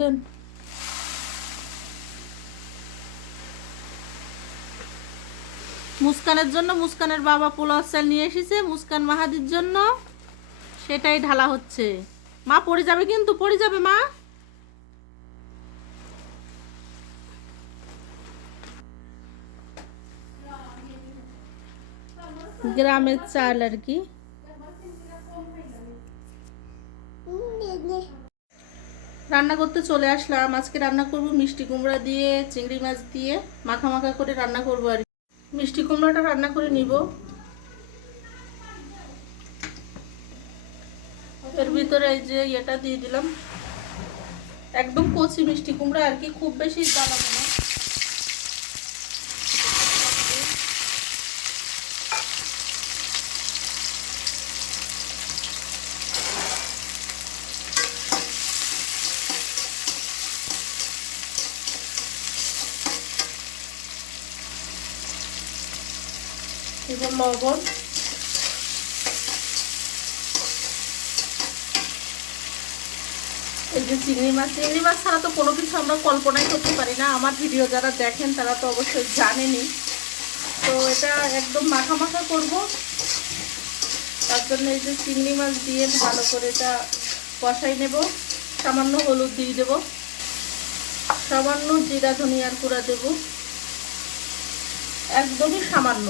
দেন মুস্কানের জন্য মুস্কানের বাবা পোলাও চাল নিয়ে এসেছে, মুস্কান মাহাদির জন্য সেটাই ঢালা হচ্ছে। মা, পড়ে যাবে কিন্তু, পড়ে যাবে মা। গ্রামের চাল আর কি। রান্না করতে চলে আসলাম। আজকে রান্না করব মিষ্টি কুমড়া দিয়ে, চিংড়ি মাছ দিয়ে, মাখা মাখা করে রান্না করব আর। মিষ্টি কুমড়াটা রান্না করে নিব। এর ভিতরে এই যে এটা দিয়ে দিলাম। একদম কচি মিষ্টি কুমড়া আর কি, খুব বেশি দাম না। এবার লবণ। এই যে চিংড়ি মাছ চিংড়ি মাছ ছাড়া তো কোনো কিছু আমরা কল্পনাই করতে পারি না। আমার ভিডিও যারা দেখেন, তারা তো অবশ্যই জানেনি। তো এটা একদম মাখা মাখা করব। তার জন্য এই যে চিংড়ি মাছ দিয়ে ভালো করে এটা কষাই নেব। সামান্য হলুদ দিয়ে দেব। সামান্য জিরা, ধনিয়ার গুঁড়া দেব। একদমই সামান্য।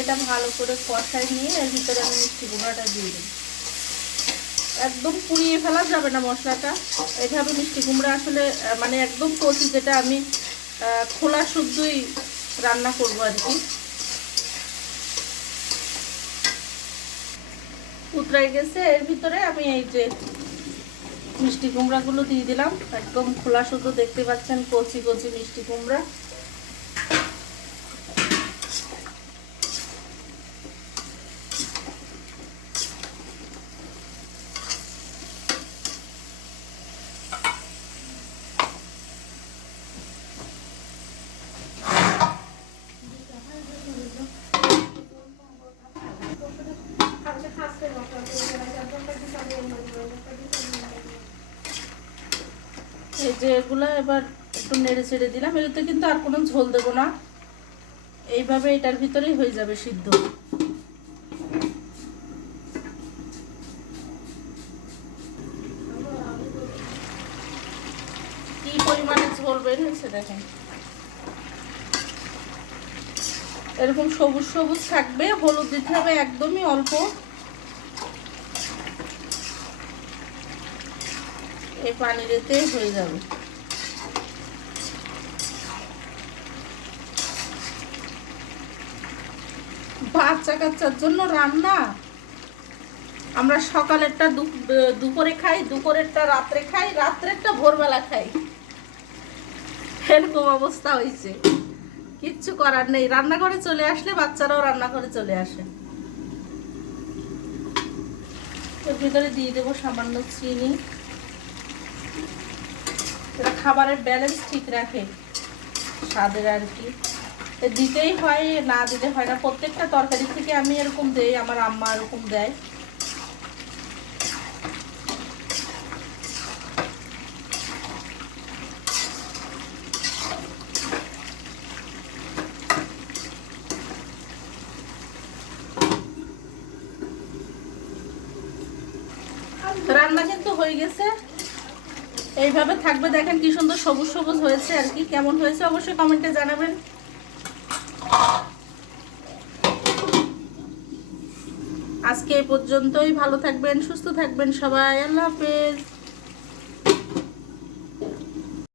এটা ভালো করে কষাই নিয়ে এর ভিতরে আমি মিষ্টি কুমড়াটা দিয়ে দিই একদম পুড়িয়ে ফেলা যাবে না মশলাটা। এইভাবে মিষ্টি কুমড়া আসলে মানে একদম কচি যেটা আমি খোলা শুদ্ধই রান্না করব আর কি। উতরাই গেছে, এর ভিতরে আমি এই যে মিষ্টি কুমড়াগুলো দিয়ে দিলাম। একদম খোলা শুদ্ধ দেখতে পাচ্ছেন, কচি কচি মিষ্টি কুমড়া। এই যে এগুলো এবার একটু নেড়ে ছেড়ে দিলাম, এগুলোতে কিন্তু আর কোনো ঝোল দেবো না। এইভাবে এটার ভিতরেই হয়ে যাবে সিদ্ধ। কি পরিমাণে ঝোল বের হয়েছে দেখেন। এরকম সবুজ সবুজ থাকবে, হলুদ দিতে হবে একদমই অল্প। এই পানিরেতে হয়ে যাবে। বাচ্চা কাচ্চার জন্য রান্না। আমরা সকালেরটা দুপুরে খাই, দুপুরেরটা রাত্রে খাই, রাত্রেরটা ভোরবেলা খাই। এরকম অবস্থা হয়েছে। কিচ্ছু করার নেই। রান্না করে চলে আসলে বাচ্চারাও রান্না করে চলে আসে। ভিতরে দিয়ে দেবো সামান্য চিনি। খাবারের ব্যালেন্স ঠিক রাখে। স্বাদের আর কি। দিতেই হয়, না দিতে হয় না। প্রত্যেকটা তরকারি থেকে আমি এরকম দেই, আমার আম্মা এরকম দেয়। রান্না কিন্তু হয়ে গেছে। এইভাবে থাকবে, দেখেন কি সুন্দর সবুজ সবুজ হয়েছে আর কি। কেমন হয়েছে অবশ্যই কমেন্টে জানাবেন। আজকে এই পর্যন্তই, ভালো থাকবেন, সুস্থ থাকবেন সবাই, আল্লাহ হাফেজ।